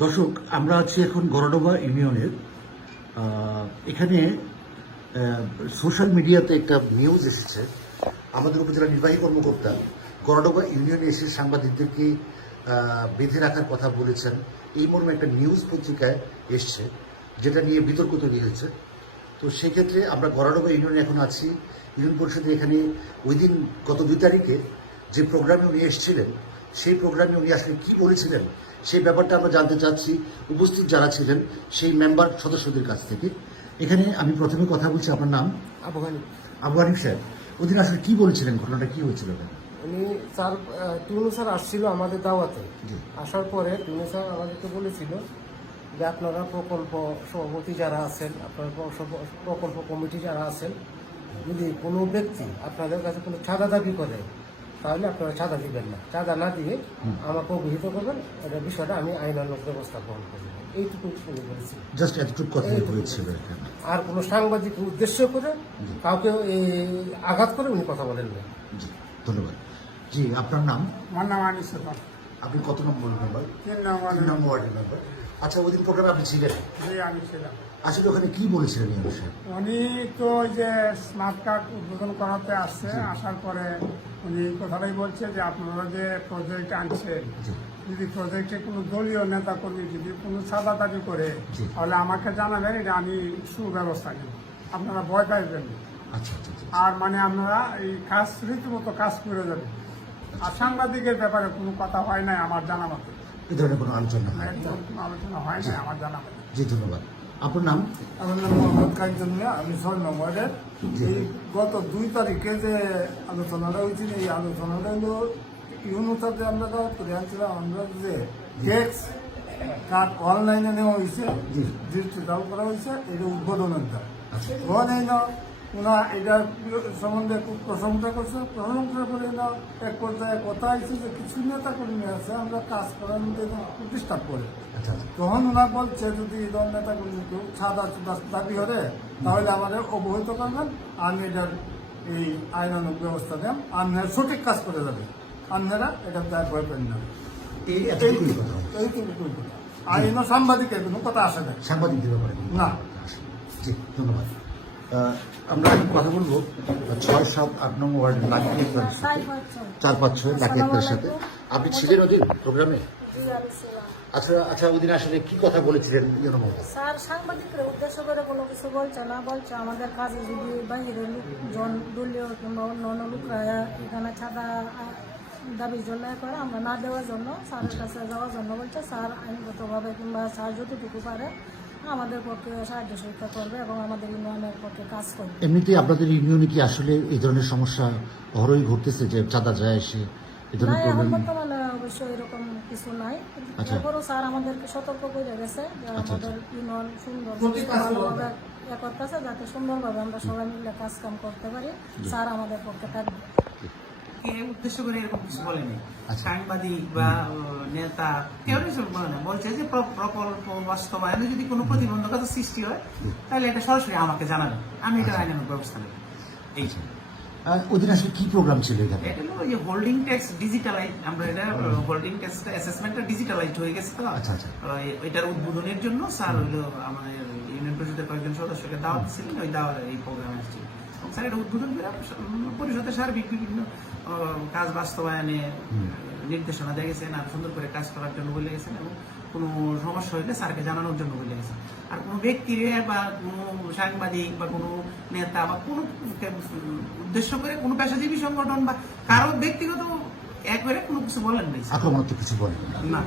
দর্শক, আমরা আছি এখন গরডোবা ইউনিয়নের। এখানে সোশ্যাল মিডিয়াতে একটা নিউজ এসেছে। আমাদের উপজেলা নির্বাহী কর্মকর্তা গরডোবা ইউনিয়নে এসে সাংবাদিকদেরকে বেঁধে রাখার কথা বলেছেন, এই মর্মে একটা নিউজ পত্রিকায় এসছে, যেটা নিয়ে বিতর্ক তৈরি হয়েছে। তো সেক্ষেত্রে আমরা গরডোবা ইউনিয়নে এখন আছি। ইউনিয়ন পরিষদে এখানে ওই দিন গত 2 তারিখে যে প্রোগ্রামে উনি এসেছিলেন, সেই প্রোগ্রামে উনি আসলে কী বলেছিলেন সেই ব্যাপারটা আমরা জানতে চাচ্ছি উপস্থিত যারা ছিলেন সেই মেম্বার সদস্যদের কাছ থেকে। এখানে আমি প্রথমে কথা বলছি, আপনার নাম? আবু হানিফ সাহেব, ওদিন আসলে কী বলেছিলেন, ঘটনাটা কী হয়েছিল? উনি স্যার টুনু স্যার আসছিল আমাদের দাওয়াতে। আসার পরে টুনু স্যার আমাদেরকে বলেছিল যে আপনারা প্রকল্প সভাপতি যারা আছেন, আপনার প্রকল্প কমিটি যারা আছেন, যদি কোনো ব্যক্তি আপনাদের কাছে কোনো চাঁদা দাবি করে তাহলে আপনারা চাঁদা দিবেন না, চাঁদা না দিয়ে আমাকে অভিহিত করবেন, এটা বিষয়টা আমি আইনানুগ ব্যবস্থা গ্রহণ করব। এইটুকু উনি বলেছি, জাস্ট এতটুকু কথা হয়েছিল। আর কোনো সাংবাদিক উদ্দেশ্য করে কাউকে আঘাত করে উনি কথা বলেন না। জি, ধন্যবাদ। জি, আপনার নাম? আমার নাম আনিস সালাম। আপনি কত নম্বর মেম্বার? 3 নম্বর ওয়ার্ডের মেম্বার। আচ্ছা, ওই দিন প্রোগ্রামে আপনি ছিলেন? জি, আমি ছিলাম। আসলে ওখানে কি বলেছিলেন এই বিষয়ে? উনি তো ওই যে স্মার্ট কার্ড উদ্বোধন করাতে আসছে, আসার পরে উনি কথাটাই বলছে যে আপনারা যে প্রজেক্ট আনছে, যদি প্রজেক্টে কোনো দলীয় নেতা কর্মী যদি কোনো চাঁদা দাবি করে তাহলে আমাকে জানাবেন, এটা আমি সুব্যবস্থা নিব, আপনারা ভয় পাইবেন না। আচ্ছা আচ্ছা আচ্ছা। আর মানে আপনারা এই কাজ রীতিমতো কাজ করে যাবেন। আর সাংবাদিকের ব্যাপারে কোনো কথা হয় নাই আমার জানা মতো, এই ধরনের কোনো আলোচনা হয়? একদম কোনো আলোচনা হয় নাই আমার জানা মতো। জি, ধন্যবাদ। আপনার নাম? আমার নাম মোহাম্মদ কাইজুল মিয়া, আমি 6 নম্বরের। এই গত 2 তারিখে যে আলোচনাটা হয়েছিল, এই আলোচনাটা হলো ইউনুসাতে আমরা করে আনছিলাম, আমরা যে ট্যাক্স কার্ড অনলাইনে নেওয়া হয়েছে, ডিজিটাল করা হয়েছে, এটা উদ্বোধনের দাম এই না ওনা এটা সম্বন্ধে খুব প্রশংসা করছে। প্রশংসা করে না এক পর্যায়ে কথা হয়েছে যে কিছু নেতা কর্মী আছে আমরা কাজ করার মধ্যে প্রতিষ্ঠা করে, তখন ওনার বলছে যদি এই দল নেতা কর্মী কেউ ছাদা দাবি করে তাহলে আমাদের অবহিত করবেন, আমি এটার এই আইনানুগ ব্যবস্থা দেন, আপনারা সঠিক কাজ করে যাবে, আপনারা এটা দায় ভয় পেন না। এইটুকুই কথা। আর এই সাংবাদিকের কোনো কথা আসে না, সাংবাদিকদের ব্যাপারে না। জি, ধন্যবাদ। আমরা এখন কথা বলবো 6, 7, 8 নম্বর ওয়ার্ডের লাকি আক্তার, 4, 5, 6 লাকি আক্তারের সাথে। আপনি ছিলেন ওদিন প্রোগ্রামে? আচ্ছা আচ্ছা, ওদিন আসলে কি কথা বলেছিলেন? স্যার সাংবাদিকরা উদ্দেশ্য করে কোনো কিছু বলছে না, বলছে আমাদের কাজে যদি বাইরের লোকজন দলীয় কিংবা অন্য অন্য লোকরা এখানে ছাদা দাবির জন্য করে আমরা না দেওয়ার জন্য স্যারের কাছে যাওয়ার জন্য বলছে। স্যার আইনগতভাবে কিংবা স্যার যতটুকু পারে আমাদের পক্ষে সাহায্য সহযোগিতা করবে এবং আমাদের ইউনিয়নের পক্ষে কাজ করবে। এমনিতেই আপনাদের ইউনিয়নে কি আসলে এই ধরনের সমস্যা অহরই ঘটতেছে যে চাঁদা যায় এসে এই ধরনের প্রবলেম? বর্তমানে অবশ্য এরকম কিছু নাই, তারপরও স্যার আমাদেরকে সতর্ক করে গেছে যে আমাদের ইউনিয়ন সুন্দর ভালোভাবে করতেছে, যাতে সুন্দরভাবে আমরা সবাই মিলে কাজ কাম করতে পারি। স্যার আমাদের পক্ষে থাকবে। উদ্দেশ্য করে এরকম কিছু বলেনি, সাংবাদিক বা নেতা কেউ কিছু বলে না, বলছে যে প্রকল্প বাস্তবায়নে যদি কোনো প্রতিবন্ধকতা সৃষ্টি হয় তাহলে এটা সরাসরি আমাকে জানাবেন, আমি এটা আইনানুগ ব্যবস্থা নেব। এই ওদিন আসলে কি প্রোগ্রাম ছিল এখানে? এটা হলো যে হোল্ডিং ট্যাক্স ডিজিটালাইজ, আমরা এটা হোল্ডিং ট্যাক্স অ্যাসেসমেন্টটা ডিজিটালাইজ হয়ে গেছে, তো এটার উদ্বোধনের জন্য স্যার হইলো আমাদের ইউনিয়ন পরিষদের কয়েকজন সদস্যকে দাওয়াত ছিলেন, ওই দাওয়াত এই প্রোগ্রামে আসছিল। স্যার এটা উদ্বোধন করে পরিষদের সার্বিক বিভিন্ন কাজ বাস্তবায়নে নির্দেশনা দিয়ে গেছেন, আর সুন্দর করে কাজ করার জন্য বলে গেছেন, এবং কোনো সমস্যা হইলে স্যারকে জানানোর জন্য বলে গেছেন। আর কোনো ব্যক্তির বা কোনো সাংবাদিক বা কোনো নেতা বা কোনো উদ্দেশ্য করে কোনো পেশাজীবী সংগঠন বা কারো ব্যক্তিগত একবারে কোনো কিছু বলেন নাই, আক্রমণাত্মক কিছু বলেন না।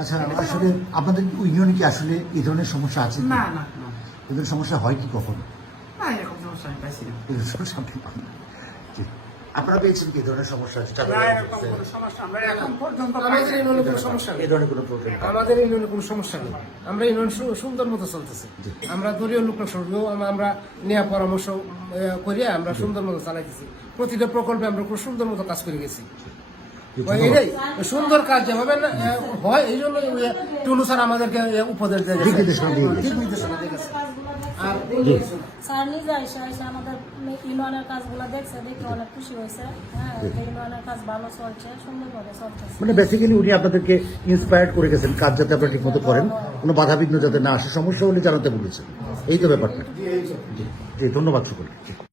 আচ্ছা, আসলে আপনাদের ইউনিয়নে কি আসলে এই ধরনের সমস্যা আছে? না না না, এই ধরনের সমস্যা হয় কি কখনো? না, এরকম সমস্যা আমি পাইছি না। সমস্যা আপনি পান না? আপনারা পেয়েছেন কি এই ধরনের সমস্যা? আমাদের ইউনিয়নে কোনো সমস্যা নেই, এই ধরনের কোনো প্রবলেম? আমাদের ইউনিয়নে কোনো সমস্যা নেই, আমরা ইউনিয়ন সুন্দর মতো চলতেছে। আমরা দলীয় লোকের সঙ্গেও আমরা নেওয়া পরামর্শ করিয়া আমরা সুন্দর মতো চালাইতেছি, প্রতিটা প্রকল্পে আমরা খুব সুন্দর মতো কাজ করে গেছি। এটাই সুন্দর কাজ যেভাবে হয়, এই জন্য টুনু স্যার আমাদেরকে উপদেশ দিয়ে গেছে, দিক নির্দেশনা দিয়ে গেছে। আর স্যার নিজে এসে আমাদের ইউনিয়নের কাজগুলো দেখছে, দেখে অনেক খুশি হয়েছে। হ্যাঁ, যে ইউনিয়নের কাজ ভালো চলছে, সুন্দরভাবে চলতেছে। মানে বেসিক্যালি উনি আপনাদেরকে ইন্সপায়ার্ড করে গেছেন কাজ যাতে আপনারা ঠিকমতো করেন, কোনো বাধাবিঘ্ন যাতে না আসে, সমস্যা হলে জানাতে বলেছেন, এই তো ব্যাপারটা। জি জি, ধন্যবাদ সকলকে।